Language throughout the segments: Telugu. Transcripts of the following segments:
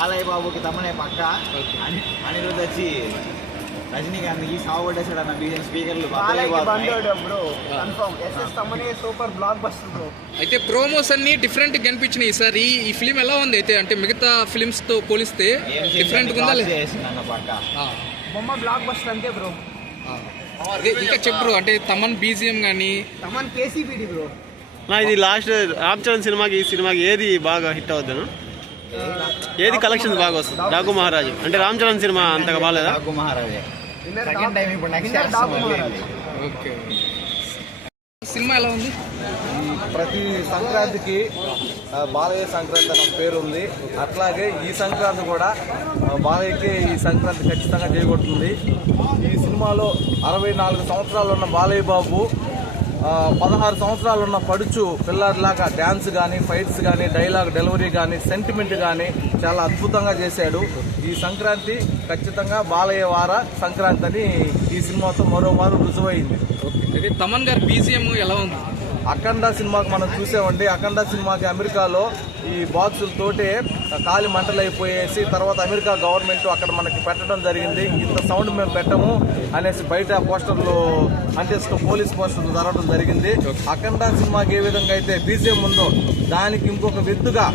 ఆలయ బాబుకి తమ్మనే పక్క అని అనిరుద్ధ వచ్చి రజనీకాంత్కి సాగుపడ్డేసాడు అన్న బీజన్ స్పీకర్లు సూపర్ బ్లాక్ అయితే ప్రోమోస్ అన్ని డిఫరెంట్ కనిపించినాయి సార్ ఈ ఈ ఫిలిం ఎలా ఉంది అయితే అంటే మిగతా ఫిలిమ్స్ తో పోలిస్తే డిఫరెంట్ ఉందా బొమ్మ బ్లాక్ బస్టర్ అంతే బ్రో ఇంకా చెప్పరు అంటే తమన్ బీజిఎం కానీ తమన్ కేసీపీడి బ్రో నా ఇది లాస్ట్ రామ్ చరణ్ సినిమాకి ఈ సినిమాకి ఏది బాగా హిట్ అవుతాను ఏది కలెక్షన్ బాగా వస్తుంది డాగు మహారాజు అంటే రామ్ చరణ్ సినిమా అంతగా బాగాలేదా డాగు మహారాజు సినిమా ఎలా ఉంది ప్రతి సంక్రాంతికి బాలయ్య సంక్రాంతి అనే పేరు ఉంది అట్లాగే ఈ సంక్రాంతి కూడా బాలయ్యకి ఈ సంక్రాంతి ఖచ్చితంగా చేయబడుతుంది ఈ సినిమాలో అరవై నాలుగు సంవత్సరాలు ఉన్న బాలయ్య బాబు పదహారు సంవత్సరాలు ఉన్న పడుచు పిల్లలాగా డ్యాన్స్ కానీ ఫైట్స్ కానీ డైలాగ్ డెలివరీ కానీ సెంటిమెంట్ కానీ చాలా అద్భుతంగా చేశాడు ఈ సంక్రాంతి ఖచ్చితంగా బాలయ్య వార సంక్రాంతి అని ఈ సినిమాతో మరో రుజువైంది తమన్ గారు బీజిఎం ఎలా ఉంది అఖండ సినిమాకి మనం చూసామండి అఖండ సినిమాకి అమెరికాలో ఈ బాక్సులతోటే కాలి మంటలైపోయేసి తర్వాత అమెరికా గవర్నమెంట్ అక్కడ మనకి పెట్టడం జరిగింది ఇంత సౌండ్ మేము పెట్టము అనేసి బయట పోస్టర్లు అంటే పోలీస్ పోస్టర్లు జరగడం జరిగింది అఖండ సినిమాకి ఏ విధంగా అయితే బీజియం ఉందో దానికి ఇంకొక విత్తుగా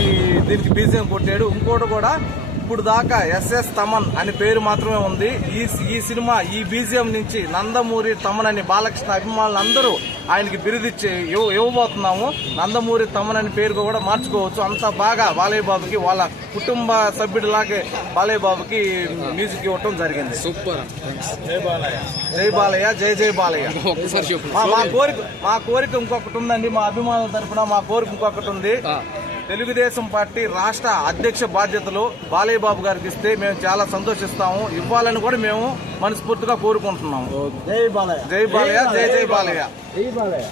ఈ దీనికి బీజియం కొట్టాడు ఇంకోటి కూడా ఇప్పుడు దాకా ఎస్ఎస్ తమన్ అనే పేరు మాత్రమే ఉంది ఈ ఈ సినిమా ఈ బీజిఎం నుంచి నందమూరి తమన్ అని బాలకృష్ణ అభిమానులు అందరూ ఆయనకి బిరుదిచ్చి ఇవ్ ఇవ్వబోతున్నాము నందమూరి తమన్ అనే పేరు కూడా మార్చుకోవచ్చు అంత బాగా బాలయ్య బాబుకి వాళ్ళ కుటుంబ సభ్యుడిలాగే బాలయ్య బాబుకి మ్యూజిక్ ఇవ్వటం జరిగింది సూపర్ జై బాలయ్య జై జై బాలయ్య మా కోరిక మా కోరిక ఇంకొకటి ఉందండి మా అభిమానుల తరఫున మా కోరిక ఇంకొకటి ఉంది తెలుగుదేశం పార్టీ రాష్ట్ర అధ్యక్ష బాధ్యతలు బాలయ్యబాబు గారికి ఇస్తే మేము చాలా సంతోషిస్తాము ఇవ్వాలని కూడా మేము మనస్ఫూర్తిగా కోరుకుంటున్నాము జై బాలయ్య జై బాలయ్య జై జై బాలయ్య జై బాలయ్య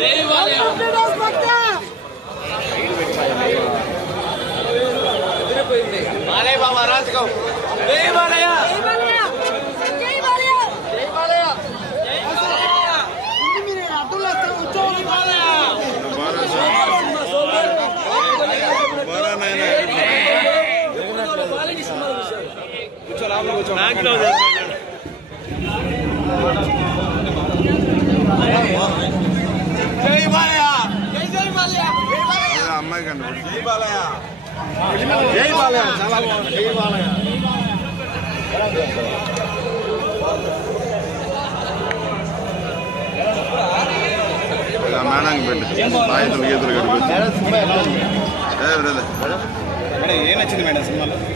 జై బాలయ్య జై బాలయ్య చాలా బాగుంది జై బాలయ్య மேடம் சும்மா என்ன ஏன் வச்சுது மேடம் சும்மா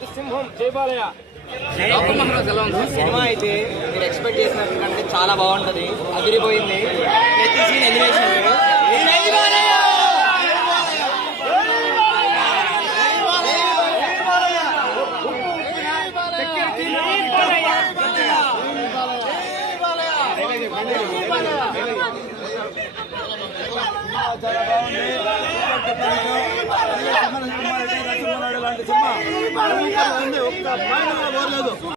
ఇలాంటి సింహం జయబాలయ సినిమా అయితే మీరు ఎక్స్పెక్ట్ చేసినట్టుకంటే చాలా బాగుంటది అదిరిపోయింది ప్రతి సీన్ ఎన్నివేషన్ చాలా బాగుంది سمعي نهي بار نه